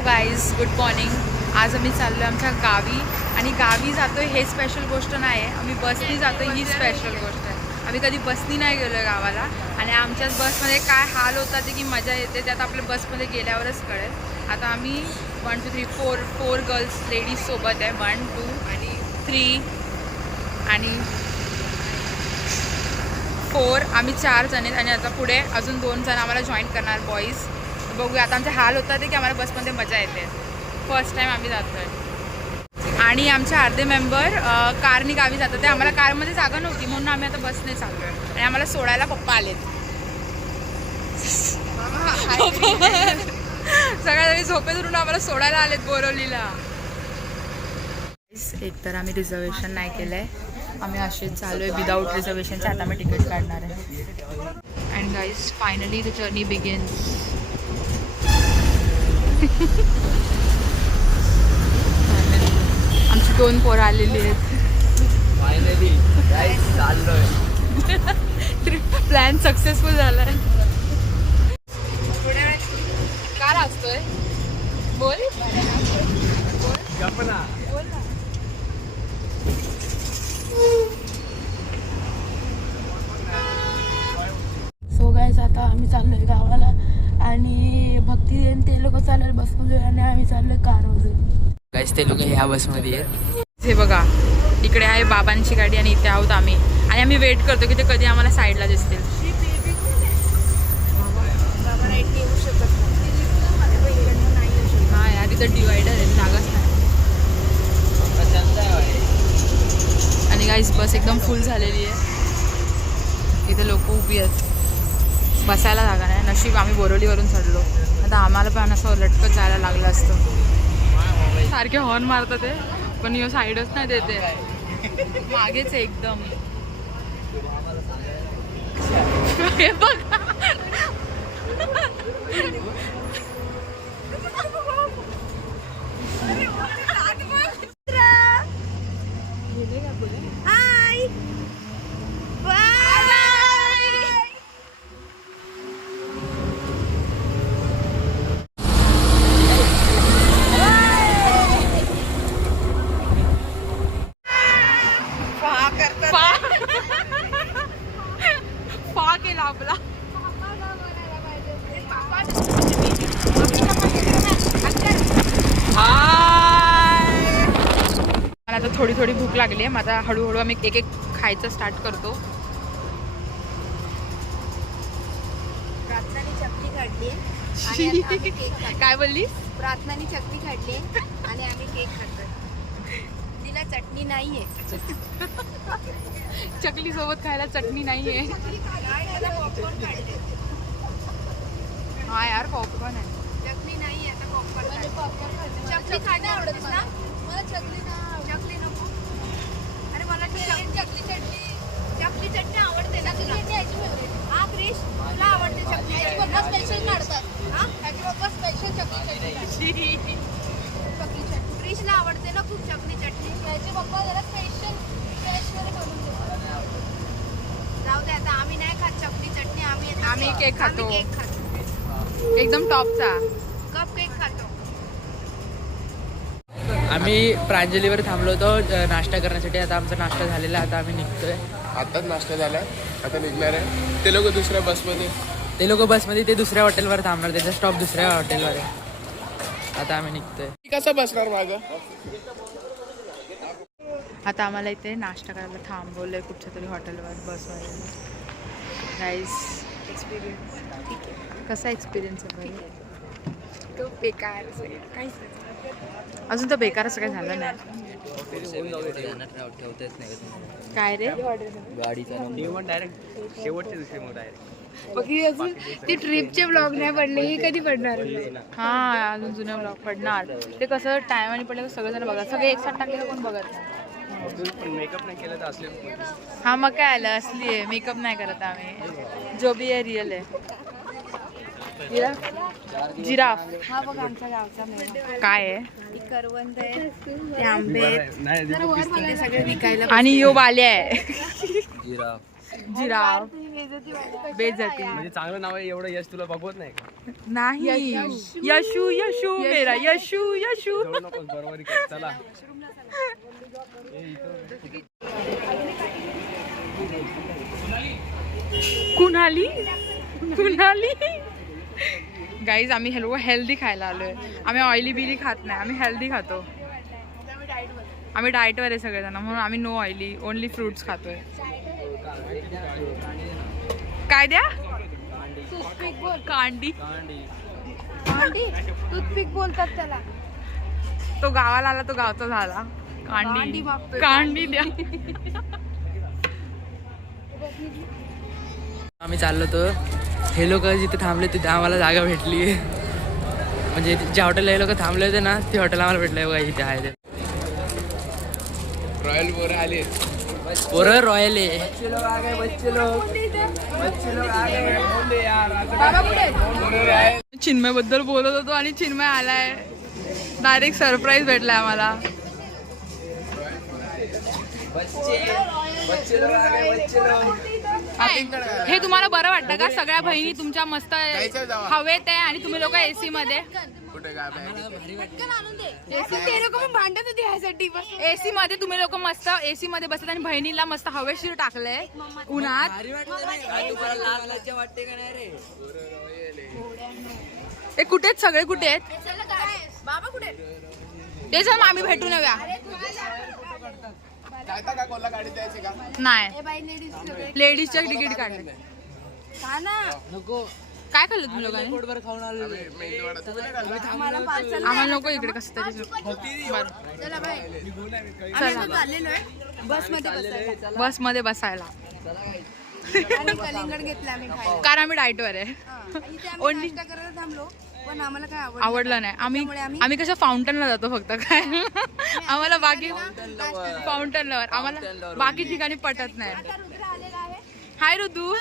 Hello guys, good morning. आज आम्ही चाललो आहे आमच्या गावी आणि गावी जातोय हे स्पेशल गोष्ट नाही आहे. आम्ही बसनी जातोय ही स्पेशल गोष्ट आहे. आम्ही कधी बसनी नाही गेलो आहे गावाला आणि आमच्याच बसमध्ये काय हाल होता ते की मजा येते त्यात आपल्या बसमध्ये गेल्यावरच कळेल. आता आम्ही 1 2 3 4 गर्ल्स लेडीज सोबत आहे. 1 2 आणि 3 आणि 4 आम्ही 4 जण आहेत आणि आता पुढे अजून 2 जण आम्हाला जॉईन करणार बॉईज. बघूया आता आमचे हाल होतात की आम्हाला बसमध्ये मजा येते. फर्स्ट टाईम आम्ही जातो आहे आणि आमचे अर्धे मेंबर कारनी गावी जातात. ते आम्हाला कारमध्ये जागा नव्हती म्हणून आम्ही आता बसने चाललो आहे आणि आम्हाला सोडायला पप्पा आलेत. सगळ्या झोपेत उठून आम्हाला सोडायला आलेत बोरवलीला. एक तर आम्ही रिझर्वेशन नाही केलं आहे. आम्ही असेच चालू आहे विदाऊट रिझर्वेशनचे. आता आम्ही तिकीट काढणार आहे. And guys finally the journey begins. आमची 2 पोरं आलेली आहेत. फायनली गाईस चाललोय. ट्रिप प्लॅन सक्सेसफुल झाला आहे. काय असतोय बोल गप ना. बोल ना. सो गाईज आता आम्ही चाललोय गावाला आणि भक्ती ते लोक चालले बसमध्ये आणि आम्ही चाललोय कारमध्ये. गाईस ते लोक ह्या बसमध्ये आहेत. हे बघा इकडे आहे बाबांची गाडी आणि इथे आहोत आम्ही आणि आम्ही वेट करतो की ते कधी आम्हाला साईडला दिसतील. हा यार इथं डिवायडर आहे जागाच नाही. आणि गाईस बस एकदम फुल झालेली आहे. इथे लोक उभी आहेत. बसायला जागा नाही. नशीब आम्ही बोरवलीवरून चढलो. आता आम्हाला पण असं लटकत जायला लागलं असतं. सारखे हॉर्न मारतात ते पण यो साईडच नाही देते. मागेच आहे एकदम. हे बघ पा केला आपला. मला आता थोडी थोडी भूक लागली आहे. माझा हळूहळू आम्ही एक एक खायचं स्टार्ट करतो. प्रार्थनाने चकली काढली काय बोलली? प्रार्थनाने चकली काढली आणि आम्ही केक खातोय. तिला चटणी नाहीये. चकली सोबत खायला चटणी नाहीये. पॉपकॉर्न काढले. हा यार पॉपकॉर्न आहे. चकली नाहीये आता पॉपकॉर्न. चकली खाणं आवडत ना मला. चकली नको. अरे मला चकली चटणी आवडते ना तुला. हा क्रिश तुला आवडते चकली. पप्पा स्पेशल काढतात. हा त्याचे पप्पा स्पेशल चकली चटणी. क्रिशला आवडते ना खूप चकली चटणी. त्याचे पप्पा जरा स्पेशल करून देतात. जाऊ दे आता आम्ही नाही खात चकली चटणी. आम्ही केक खातो. केक खातो एकदम टॉपचा कप केक खातो. आम्ही प्रांजलीवर थांबलो होतो नाश्ता करण्यासाठी. आता आमचा नाश्ता झालेला आहे. आता आम्ही निघतोय. आताच नाश्ता झाला. आता निघणार आहे. ते लोक दुसऱ्या बसमध्ये. ते लोक बसमध्ये ते दुसऱ्या हॉटेलवर थांबणार. त्याचा स्टॉप दुसऱ्या हॉटेलवर आहे. आता आम्ही निघतोय. कसं बसणार मागं? आता आम्हाला इथे नाश्ता करायला थांबवलंय कुठच्या तरी हॉटेलवर बसवर. गाईस एक्सपिरियन्स ठीक आहे. कसा एक्सपिरियन्स आहे बघा? तो बेकार काहीच नाही. अजून तर बेकार असं काही झालं नाही. काय रे ती ट्रिपचे ब्लॉग नाही पडले. हे कधी पडणार? हा अजून जुने ब्लॉग पडणार. ते कसं टायमाने पडलं तर सगळेजण बघा. सगळे एकसाथ टाकले तर कोण बघत नाही. मेकअप नाही केलं तर असले. हा मग काय आलं असली आहे. मेकअप नाही करत आम्ही. जो बी आहे रिअल आहे. जिराफ हा बघ आमच्या गावचा मेळा. काय आहे? करवंद आहे. ते आंबे आहेत. ते सगळे विकायला. आणि यो बाल्या आहे. जिराव बेजती म्हणजे चांगलं नाव आहे एवढं यश तुला बघवत नाही का? नाही यशू यशू मेरा यशू यशू जवळ नकोस बरोबर कर. चला कुणाली कुणाली गाईज आम्ही हेल्दी खायला आलोय. आम्ही ऑइली बिली खात नाही, आम्ही हेल्दी खातो. आम्ही डाएटवर आहे सगळेजण, म्हणून आम्ही नो ऑइली ओनली फ्रुट्स खातोय. काय द्या कांडी टूथपिक बोलतात त्याला. तो गावाला आला तो गावचा झाला. कांडी कांडी द्या. आम्ही चाललो तो हे लोक जिथे थांबले तिथे आम्हाला जागा भेटली. म्हणजे ज्या हॉटेलला हे लोक थांबले होते ना ते हॉटेल आम्हाला भेटलं बघा इथे आहे ते. रॉयल बोर आले. पोरं रॉयल आहे. चिन्मय बद्दल बोलत होतो आणि चिन्मय आलाय. डायरेक्ट सरप्राईज भेटलाय आम्हाला. हे तुम्हाला बरं वाटतं का? सगळ्या बहिणी तुमच्या मस्त हवेत आहे आणि तुम्ही लोक एसी मध्ये. कुठे काय भांडत होती ह्यासाठी एसी मध्ये तुम्ही लोक मस्त एसी मध्ये बसत आणि बहिणीला मस्त हवेशीर टाकलंय उन्हात. ते कुठे आहेत सगळे? कुठे आहेत बाबा कुठे? ते सर आम्ही भेटून येऊया. जायचा का कोल्हा गाडी द्यायची का? नाही बाई लेडीज लेडीजच्या तिकीट काढले. खा ना. नको काय खाल्लं तुम्ही लोकांनी? पोटभर खाऊन आलो. मेंदूवडा तुम्ही नाही खाल्ला? आम्हाला पार्सल आम्हाला नको इकडे कसं तरी. चला बाई. आम्ही चाललेलो आहे बस मध्ये बसायला बस मध्ये बसायला आणि कलिंगड घेतलं आम्ही खायला. कारण आम्ही डाएटवर आहे. इथे आम्ही नाश्ता करायला थांबलो पण आम्हाला काय आवडलं नाही. आम्ही कसं फाउंटनला जातो फक्त काय आम्हाला बाकी फाउंटनवर आम्हाला बाकी ठिकाणी पटत नाही. आता रुद्र आलेला आहे. हाय ऋतू.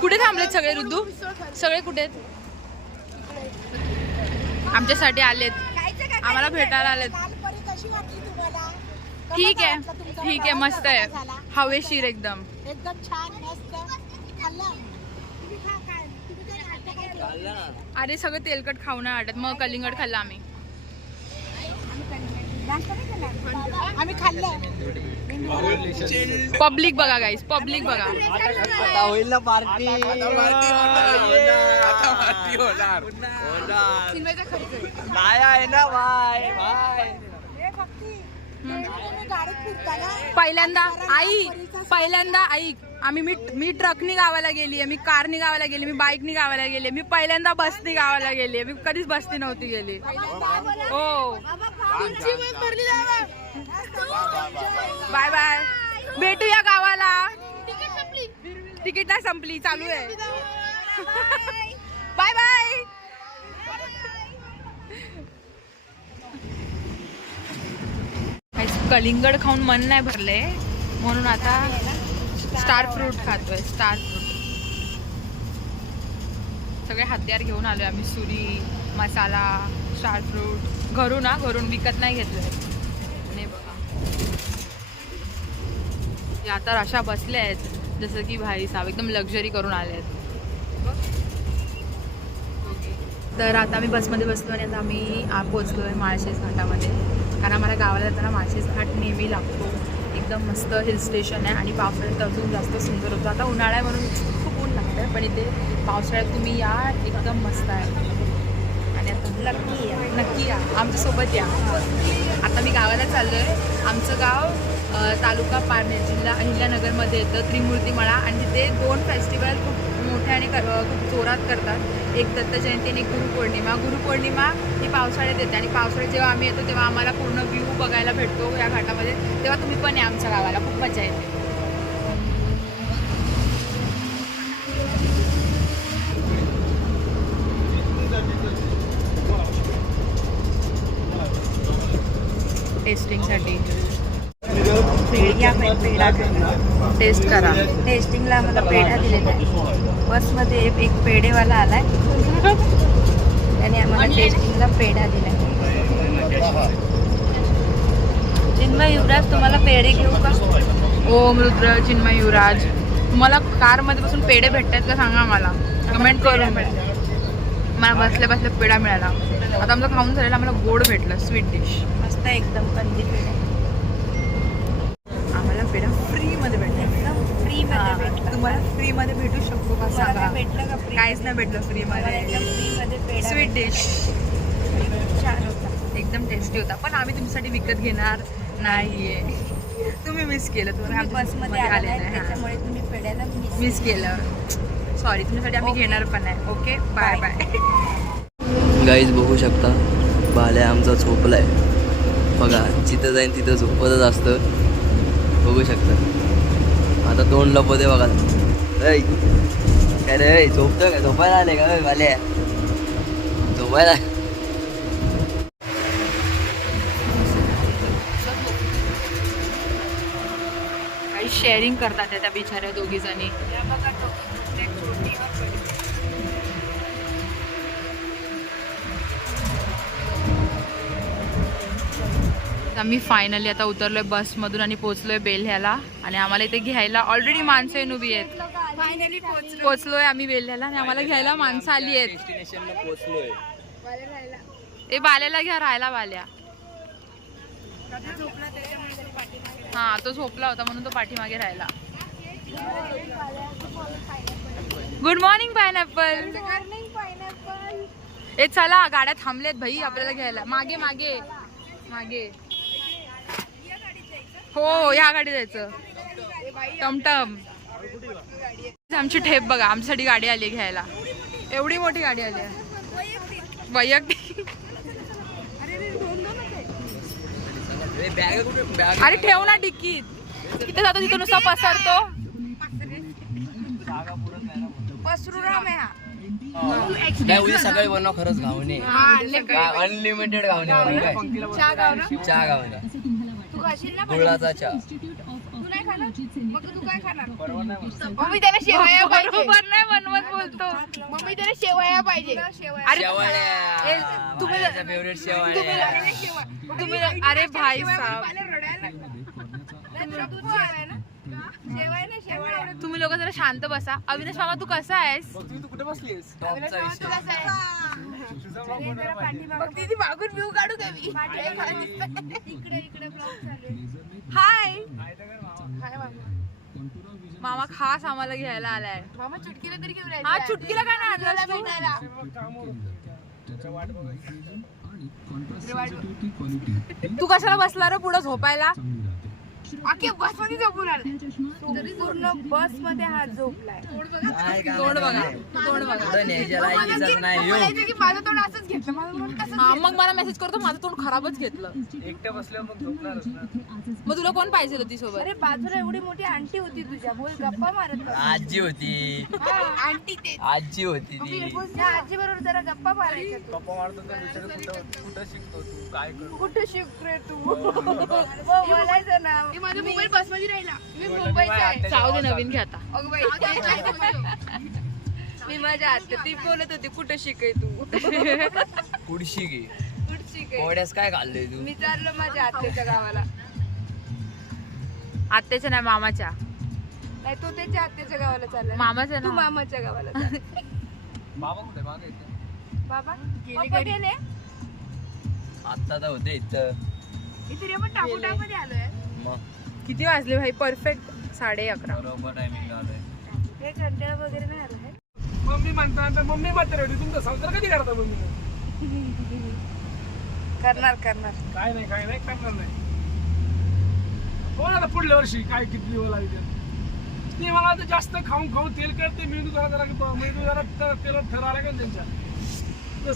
कुठे थांबलेत सगळे ऋतू? सगळे कुठे आहेत? आमच्यासाठी आलेत, आम्हाला भेटायला आलेत. ठीक आहे ठीक आहे मस्त आहे हवेशीर एकदम. एकदम छान मस्त खाल्लं. अरे सगळं तेलकट खाऊ नाही वाटत. मग कलिंगड खाल्लं आम्ही. आम्ही खाल्लं. पब्लिक बघा गाईस, पब्लिक बघा. होईल ना पार्टी. आता पार्टी होणार. काय आहे ना बाय बाय. पहिल्यांदा ऐक आम्ही मी ट्रकनी गावाला गेली, मी कारनी गावाला गेली, मी बाईकनी गावाला गेली, मी पहिल्यांदा बसनी गावाला गेली. मी कधीच बसनी नव्हती गेली. हो बाय बाय. भेटूया गावाला. तिकीट नाही संपली, चालू आहे. Bye bye. कलिंगड खाऊन मन नाही भरले म्हणून आता स्टार फ्रूट खातोय. स्टार फ्रूट सगळे हत्यार घेऊन आलोय आम्ही. सुरी, मसाला, स्टार फ्रूट घरून विकत नाही घेतलंय. नाही बघा हे आता अशा बसल्या आहेत जसं की भाई साहेब एकदम लक्झरी करून आले आहेत. तर आता आम्ही बसमध्ये बसलो आणि आता आम्ही पोचलो आहे माळशेज घाटामध्ये. कारण आम्हाला गावाला जाताना माळशेज घाट नेहमी लागतो. एकदम मस्त हिल स्टेशन आहे आणि पावसाळ्यात अजून जास्त सुंदर होतं. आता उन्हाळा म्हणून खूप ऊन लागतं आहे पण इथे पावसाळ्यात तुम्ही या एकदम मस्त आहे. आणि आता नक्की या आमच्यासोबत या. आता मी गावाला चाललो आहे. आमचं गाव तालुका पारनेर जिल्हा अहिल्यानगरमध्ये येतं. त्रिमूर्ती मळा. आणि तिथे 2 फेस्टिवल खूप मोठ्याने खूप जोरात करतात. एक दत्त जयंती आणि एक गुरुपौर्णिमा. गुरुपौर्णिमा ही पावसाळ्यात येते आणि पावसाळ्यात जेव्हा आम्ही येतो तेव्हा आम्हाला पूर्ण व्ह्यू बघायला भेटतो या घाटामध्ये. तेव्हा तुम्ही पण या आमच्या गावाला, खूप मजा येते. टेस्टिंगसाठी पेढा टेस्ट करा. टेस्टिंगला आम्हाला पेढा दिलेला आहे. बसमध्ये एक पेढेवाला आलाय त्याने आम्हाला टेस्टिंगला पेढा दिला. चिन्मय युवराज तुम्हाला पेढे घेऊ का? ओम रुद्र चिन्मय युवराज, तुम्हाला कारमध्ये बसून पेढे भेटतात का सांगा मला, कमेंट करून. मला बसल्या बसल्या पेढा मिळाला. आता आमचं खाऊन झालेलं, आम्हाला गोड भेटलं, स्वीट डिश मस्त एकदम कंदी पेढे आम्हाला पेढा फ्रीमध्ये भेटला. फ्रीमध्ये भेटला. तुम्हाला फ्रीमध्ये भेटू शकतो का सांगा? भेटलं का फ्री? काहीच नाही भेटलं फ्रीमध्ये. फ्रीमध्ये पेढा स्वीट डिश छान होता. एकदम टेस्टी होता, पण आम्ही तुमच्यासाठी विकत घेणार नाहीये. तुम्ही मिस केलं, तुम्ही बसमध्ये आले नाही त्याच्यामुळे तुम्ही पेढ्याला मिस केलं. सॉरी, तुमच्यासाठी आम्ही घेणार पण आहे. Okay, bye bye. गाईज बघू शकता भाल्या आमचा झोपलाय बघा. जिथं जाईन तिथं झोपतच असतं, बघू शकता. आता तोंड लपवते बघा. ऐ काय रे, झोपतं का? झोपायला आले का भाल्या? झोपायला काही शेअरिंग करतात त्या बिचाऱ्या दोघी जणी. आम्ही फायनली आता उतरलोय बसमधून आणि पोहोचलोय बेल्ह्याला. आणि आम्हाला इथे घ्यायला ऑलरेडी माणसं येऊन उभी आहेत. फायनली पोहोचलोय आम्ही बेल्ह्याला आणि आम्हाला घ्यायला माणसं आली आहेत. डेस्टिनेशनला पोहोचलोय. ए बाल्याला घ्या, राहायला बाल्या. हा, तो झोपला होता म्हणून तो पाठीमागे राहिला. Good morning pineapple. ए चला, गाड्या थांबल्यात भाई आपल्याला घ्यायला. मागे मागे मागे. हो, या गाडी जायचं. टमटम. आमची ठेप बघा, आमच्यासाठी गाडी आली घ्यायला. एवढी मोठी गाडी आली आहे वैयक्तिक. अरे ठेव ना डिक्कीत. तिथे जातो तिथे नुसता पसरतो. पसरूराम आहे हा. काय उद्या सकाळी बनव खरंच घावणे. अनलिमिटेड घावणे चहा घावणे. तू खाशील ना? गुळाचा चहा. तू नाही खाणार? मग तू काय खाणार? मम्मी त्याला शेवया बरोबर नाही बनवत बोलतो. मम्मी त्याला शेवया पाहिजे. अरे तुम्ही फेवरेट शेवाळ्या. तुम्ही अरे भाई साहब, तुम्ही लोक जरा शांत बसा. अविनाश मामा तू कसा आहेस? तू कुठे बसलीस? टॉपचा विषय. मागून व्ह्यू काढू का मी? इकडे इकडे ब्लॉग चालू आहे. हाय मामा खास आम्हाला घ्यायला आलाय. मामा चुटकीला तरी घेऊन हा, चुटकीला काय नाही आणलं तू? तू कशाला बसला रे पुढे झोपायला? आखे बस मध्ये झोपून आला. पूर्ण बस मध्ये हात झोपलाय. तोंड बघा, तोंड बघा. कुठं न्यायच्या लायकीचाच नाही ह्यो. माझं तोंड असंच घेतलं. माझं तोंड कसं हा, मग मला मेसेज करतो माझं तोंड खराबच घेतलं. एकट्या बसल्यावर मग झोपणारच ना. मग तुला कोण पाहिजे होती सोबत? अरे बाजूला एवढी मोठी आंटी होती तुझ्या. बोल गप्पा मारत बस. आजी होती. आंटी ते आजी होती ती. त्या आजी बरोबर जरा गप्पा मारायच्या तू. पप्पा मारतो तर विचार कुठं शिकतो तू, काय करतो? कुठे शिकरे तू? बोलायचं ना. माझा मोबाईल बस मध्ये राहिला. मी मुंबईचा आहे. जाऊ दे, नवीन घे आता. अगं बाई, मी माझ्या आत्या ती बोलत होती कुठं शिकाय तू? कुडशी घे. कुठं शिकाय? कोड्यास काय घाललोय तू? मी चाललो माझ्या आत्याच्या गावाला. आत्याच्या नाही, मामाच्या. नाही, तो त्याच्या आत्याच्या गावाला चालला. मामाच्या तू ना. मामाच्या गावाला चालला. बाबा कुठे मागे येते? बाबा पप्पा गेले. आता तर होते इथं. इथे आपण टापूटामध्ये आलोय. मग किती वाजले भाई? परफेक्ट 11:30. बरोबर टायमिंग आलोय. एक घंटा वगैरे नाही आला आहे. मम्मी म्हणता मम्मी मात्र एवढी तुमचा संसार कधी करता मम्मी? करणार करणार. काय नाही करणार नाही. हो आता पुढल्या वर्षी काय किती दिवस लागते ते मला आता जास्त खाऊन तेल करते. मेंदू जरा तेल ठराला का त्यांच्या तर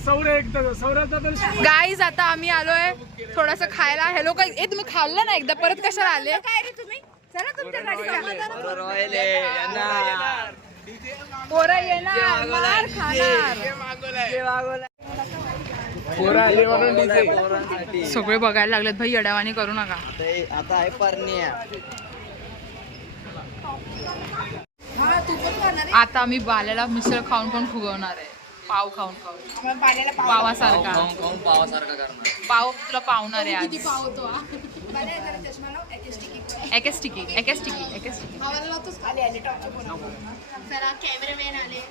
सौऱ्याचा तर गाईज आता आम्ही आलोय थोडस खायला. हे लोक तुम्ही खाल्लं ना एकदा, परत कशाला आले? काय रे तुम्ही? चला तुमच्या गाडीत. पोरं येणार, मार खाणार. सगळे बघायला लागलेत भाई, अडावाणी करू नका. आता आहे परनिया. आता आम्ही बाल्याला मिसळ खाऊन खाऊन फुगवणार आहे. पाव खाऊन खाऊन पावासारखा. खाऊन पावासारखा करणार. पाव तुला पावणार आहे आज.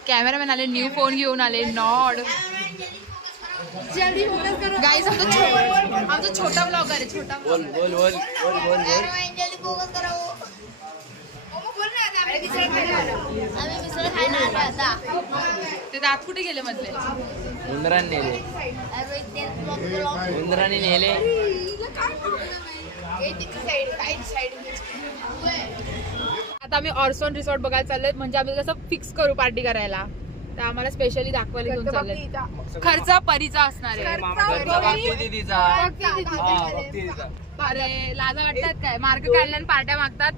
कॅमेरामॅन आले, न्यू फोन घेऊन आले, नॉड. गाईज आमचा छोटा ब्लॉगर आहे, छोटा बोल बोल बोल बोल बोल बोल ते दात कुठे गेले मधले? उंदराने नेले, उंदराने नेले. आता आम्ही ऑर्सोन रिसॉर्ट बघायला चाललोय, म्हणजे आम्ही कसं फिक्स करू पार्टी करायला, तर आम्हाला स्पेशली दाखवायला घेऊन चाललोय. खर्च परीचा असणार आहे. अरे लाजा वाटतात काय? मार्क काढल्या आणि पार्ट्या मागतात.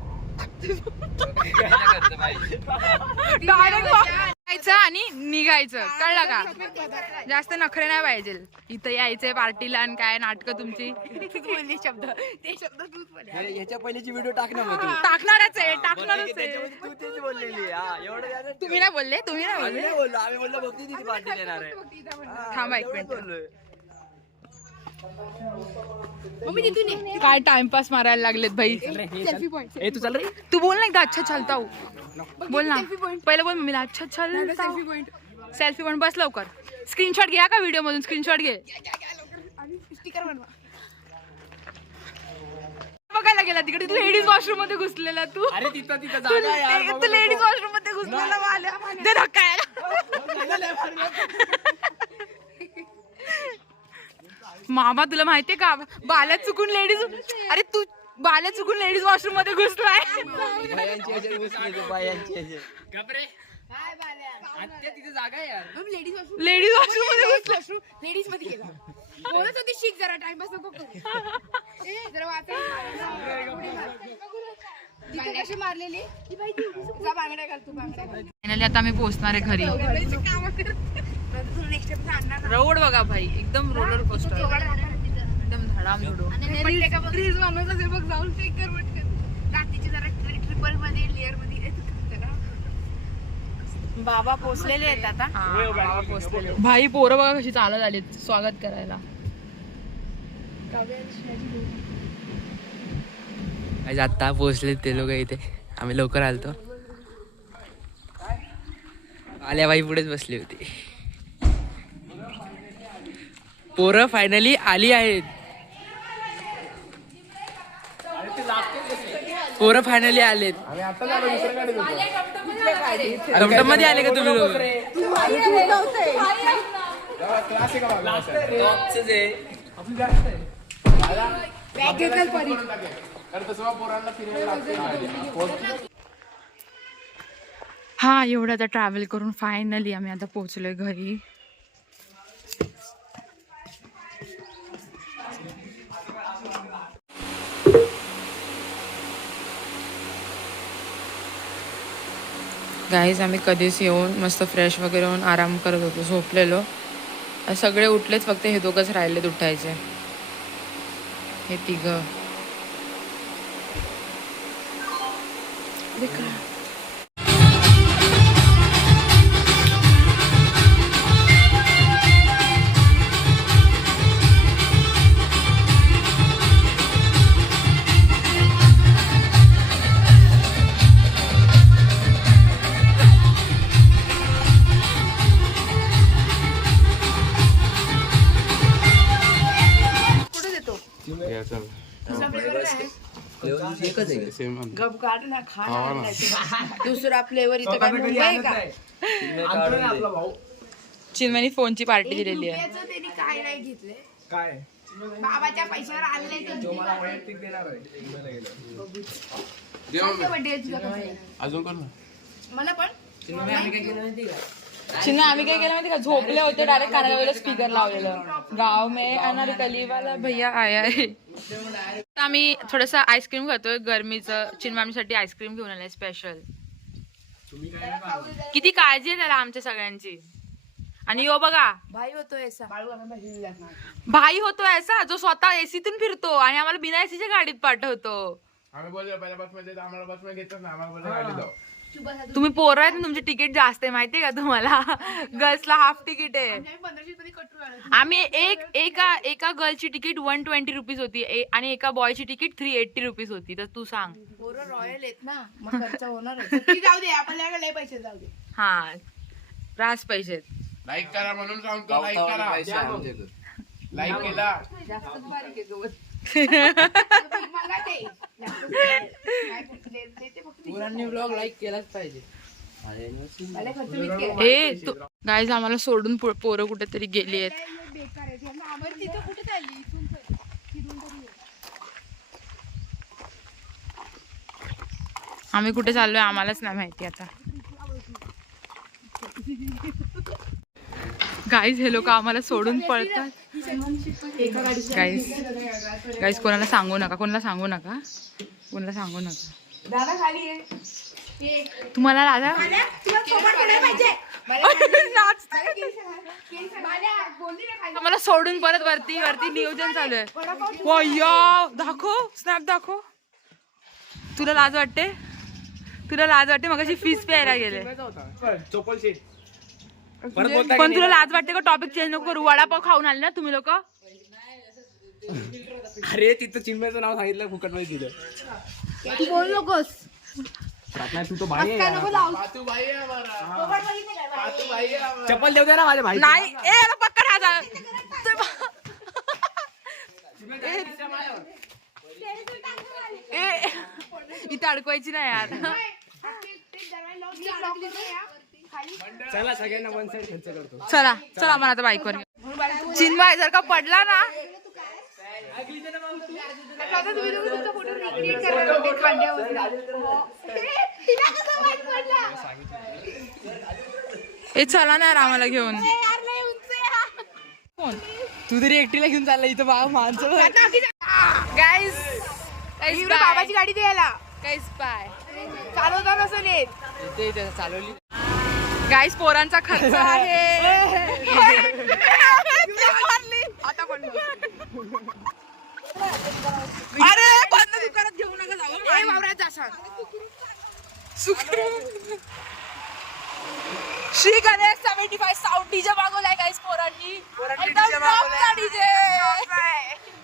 जायचं आणि निघायचं, कळलं का? जास्त नखरे नाही पाहिजे. इथं यायचंय पार्टीला आणि काय नाटकं तुमची. शब्द ते शब्द ह्याच्या पहिल्याची व्हिडिओ टाकणार मग तू. टाकणारच आहे, टाकणारच आहे. तू तेच बोललेली. हा, एवढं तुम्ही नाही बोलले, तुम्ही नाही आम्ही बोलले. नाही बोललो, आम्ही बोललो भक्ती दिदी पार्टी देणार आहे. थांबा एक मिनिट. बोललोय. काय टाइमपास मारायला लागलेत भाई. तू बोल ना एकदा. अच्छा चलता हूँ बोल ना. पहिले बोल मम्मीला अच्छा चलता हूँ. सेल्फी पण बस लवकर. स्क्रीनशॉट घ्या का व्हिडिओ मधून? स्क्रीनशॉट घे. बघायला गेला तिकडे, तू लेडीज वॉशरूम मध्ये घुसलेला. तू अरे तिथं जागा आहे यार. तू लेडीज वॉशरूम मध्ये घुसलेला. वाल्या दे धक्का याला. मामा तुला माहितीये का, बाल्या चुकून लेडीज, अरे तू बाल्या चुकून लेडीज वॉशरूम मध्ये घुसलाय. बायांची ह्याच्यात घुसली तू, बायांची ह्याच्यात. तिथे जागा आहे यार. लेडीज वॉशरूम मध्ये घुसला. लेडीज मध्ये गेला. बोलत होती शिक जरा, टाइमपास नको करू. जरा वाचायला मारलेली जा बांगड्या घाल तू, बांगड्या घाल. फायनली आता आम्ही पोहोचणार आहे घरी. रोड बघा भाई, एकदम रोलर कोस्टर, एकदम धडाम धुडो. रील्स बनवत असेल बघ, जाऊन चेक कर पटकन. रात्रीची जरा ट्रिपल मध्ये लेअर मध्ये बाबा पोचलेले आहेत आता. भाई पोरं बघा कशी चालत आली स्वागत करायला. आता पोहोचले ते लोक इथे. आम्ही लवकर आलतो. आल्या बाई पुढेच बसली होती. पोरं फायनली आली आहेत. पोरं फायनली आलेत. टमटम मध्ये आले का तुम्ही लोक? हा एवढं आता ट्रॅव्हल करून फायनली आम्ही आता पोहोचलोय घरी. गाईज आम्ही कधीच येऊन मस्त फ्रेश वगैरे होऊन आराम करत होतो, झोपलेलो. सगळे उठलेच, फक्त हे दोघंच राहिलेत उठायचे, हे तिघं. दुसरा फ्लेवर इथं काय मुंबई का? चिन्मयनी फोनची पार्टी दिलेली आहे. त्यांनी काय नाही घेतले, काय बाबाच्या पैशावर आणले ते. अजून कोण मला पण चिन्मय आम्ही काय केलं माहिती का, झोपले होते, डायरेक्ट कानाला स्पीकर लावलेलं. गाव में अनारकली वाला भैया आया है. तर आम्ही थोडस आईस्क्रीम खातोय गरमीचं. चिन्मयसाठी आईस्क्रीम घेऊन आलंय स्पेशल. किती काळजी आहे त्याला आमच्या सगळ्यांची. आणि यो बघा भाई होतोय असा. भाई होतो ऐसा जो स्वतः एसीतून फिरतो आणि आम्हाला बिना एसीच्या गाडीत पाठवतो. आम्ही बोललो पहिल्या बस मध्ये, आम्हाला बस मध्ये घेतच ना, आम्हाला बोललो गाडी जाऊ. तुम्ही पोरं आहेत ना, तुमची तिकीट जास्त आहे माहितीये का तुम्हाला? गर्ल्सला हाफ तिकीट आहे. आम्ही एका गर्लची तिकीट 120 रुपीज होती आणि एका बॉयची तिकीट 380 रुपीज होती. तर तू सांग. पोरं रॉयल आहेत ना, मग खर्च होणार जाऊ दे, आपल्याला लय पैसे जाऊ दे. हा रास पैसे. लाईक करा म्हणून सांगतो. लाईक करा. लाईक केला. पोरांनी ब्लॉग लाईक केलाच पाहिजे. गाईज आम्हाला सोडून पोरं कुठेतरी गेली आहेत. आम्ही कुठे चाललोय आम्हालाच नाही माहिती आता. गाईज हे लोक आम्हाला सोडून पळतात. गाईज कोणाला सांगू नका, कोणाला सांगू नका. तुम्हाला राजा मला सोडून परत वरती नियोजन चालू आहे. दाखव स्नॅप दाखव. तुला लाज वाटते मग अशी फीस प्यायला गेले. पण तुला लाज वाटते का? टॉपिक चेंज नको करू. वडापाव खाऊन आले ना तुम्ही लोक. अरे तिथं चिन्मयचं नाव सांगितलं फुकट मध्ये दिलं. तू बोल नकोस. तू तो भाई चप्पल देऊ दे ना माझ्या भाई. नाही ए पक्का राजा. इथं अडकवायची नाही यार. चला सगळ्यांना वन साइड खर्च करतो. चला मला आता बाईकवर. चिन्मय जर का पडला ना ए चला ना यार आम्हाला घेऊन. तू तरी एकटीला घेऊन चालला इथं माणसं. गाईज बाबाची गाडी द्यायला गाईज बाय. चालवता नसेल येत. इथे चालवली. गाईज पोरांचा खर्च आहे. आता पण अरे बंद दुकानात घेऊ नका जाऊ. श्री गणेश 75 साऊंड डीजे मागवलाय गाईज पोरांनी. डीजे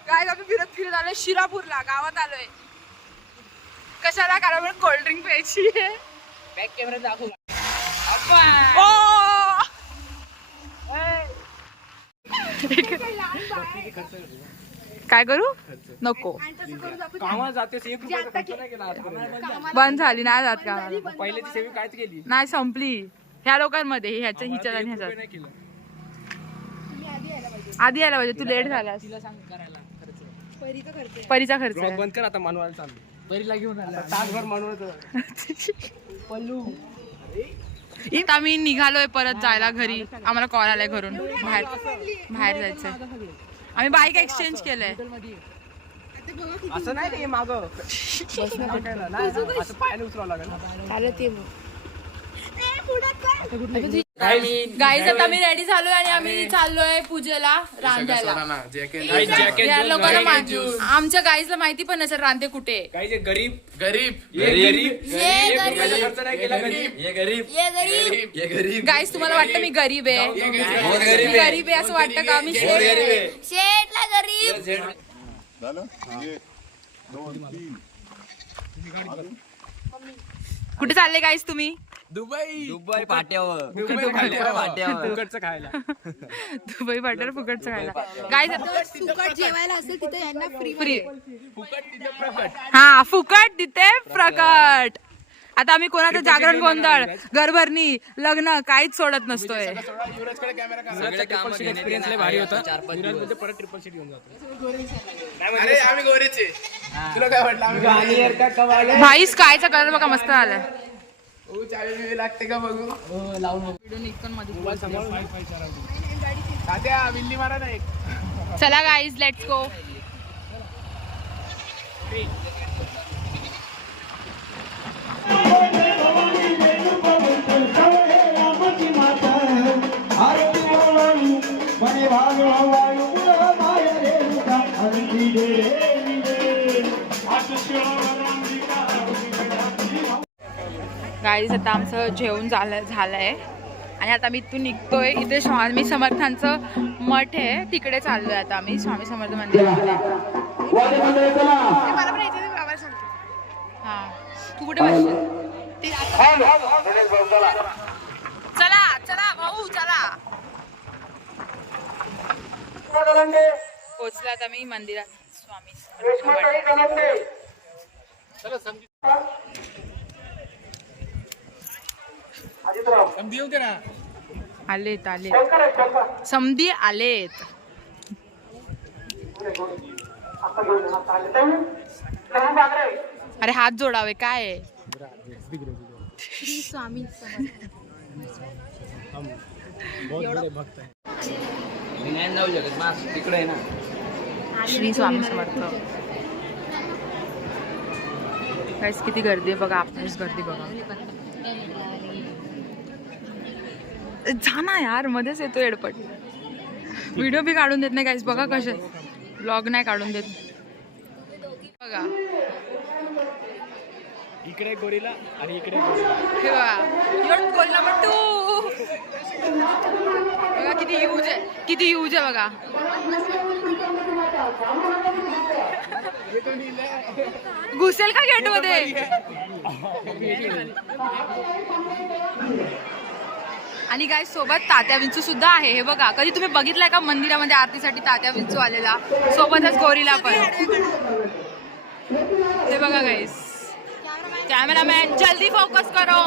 गाईज आम्ही फिरत आलोय शिरापूरला. गावात आलोय कशाला? कारण कोल्ड्रिंक प्यायची आहे. बॅक कॅमेरा दाखव. काय करू नको. कामाला जाते 1 रुपयाचा खर्च नाही केला आजपर्यंत. बंद झाली नाही जात का? पहिल्याची सेवी कायच केली नाही संपली ह्या लोकांमध्ये. हिच्यात आणि ह्याच्यात नाही केलं. आधी यायला पाहिजे. तू लेट झालास. परीचा खर्च ब्लॉग बंद कर आता. मानवायला चाललो. बरीला घेऊन आला. तासभर मानवायचं. इथं आम्ही निघालोय परत जायला घरी. आम्हाला कॉल आलाय घरून बाहेर जायचंय. आम्ही बाईक एक्सचेंज केलंय. असं नाही रे माग असं पायाने उचलावं लागेल ना. गाईज आता आम्ही रेडी झालोय आणि आम्ही चाललोय पूजेला रांध्याला. या लोकांना आमच्या गाईजला माहिती पण नसेल रांधे कुठे. काही जे गरीब गाईज तुम्हाला वाटतं मी गरीब आहे? गरीब आहे असं वाटतं का? मी शेठला गरीब. कुठे चालले गाईज तुम्ही? दुबई पाट्यावर. फुकटचं खायला. दुबई पाट्यावर फुकटचं खायला. गाईज फुकट जेवायला असेल तिथे यांना फ्री. हा फुकट तिथे प्रकट. आता आम्ही कोणाचं जागरण गोंधळ घरभरणी लग्न काहीच सोडत नसतोय. एक्सपिरियन्स लय भारी होता. 4-5 दिवस परत ट्रिपल सीट घेऊन जातो. अरे आम्ही गोरेचे. तुला काय वाटलं? भाई स्कायचा कलर बघा मस्त आलाय. चावी लागते का बघू. बिल्ली मारा ना एक. चला गाईज लेट्स गो. गाईज आता आमचं जेवण झालंय आणि आता मी इथून निघतोय. इथे स्वामी समर्थांचं मठ आहे, तिकडे चाललोय आता आम्ही स्वामी समर्थ मंदिरामध्ये. हा तू कुठे बसशील? चला चला भाऊ चला. पोचला आता मी मंदिरात स्वामी आलेत समधी आलेत. अरे हात जोडावे काय आहे? स्वामी मी नाही जाऊ शकत ना, तिकडे आहे ना. श्री स्वामी समर्थ. गाईस किती गर्दी आहे बघा, आपणच गर्दी बघा. जा ना यार, मध्येच येतो एडपट. व्हिडिओ बी काढून देत नाही गाईस, बघा कसे ब्लॉग नाही काढून देत बघा. इकडे गोरीला आणि इकडे हे बघा बोलला पण तू बघा किती यूज आहे, किती यूज आहे बघा. घुसेल का गेट मध्ये? आणि काय सोबत तात्या विंचू सुद्धा आहे. हे बघा, कधी तुम्ही बघितलंय का मंदिरामध्ये आरतीसाठी तात्या विंचू आलेला, सोबतच गोरीला पण. हे बघा गाईस, कॅमेरामॅन जल्दी फोकस करो.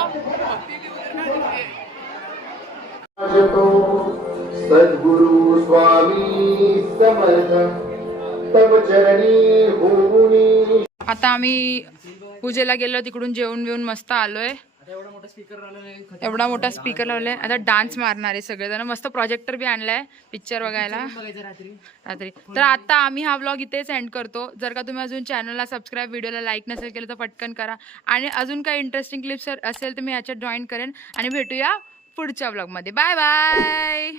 सद्गुरु स्वामी समर्थ तव चरणी होऊनी. आता आम्ही पूजेला गेलो, तिकडून जेवण बिवून मस्त आलोय. एवढा मोठा स्पीकर लावलाय. आता डान्स मारणार आहे सगळेजण. मस्त प्रोजेक्टर बी आणलाय पिक्चर बघायला रात्री. तर आता आम्ही हा व्लॉग इथेच एंड करतो. जर का तुम्ही अजून चॅनलला सबस्क्राईब, व्हिडिओला लाईक नसेल केलं तर पटकन करा. आणि अजून काही इंटरेस्टिंग क्लिप्स असेल तर मी याच्यात जॉईन करेन. आणि भेटूया पुढच्या व्लॉगमध्ये. Bye bye.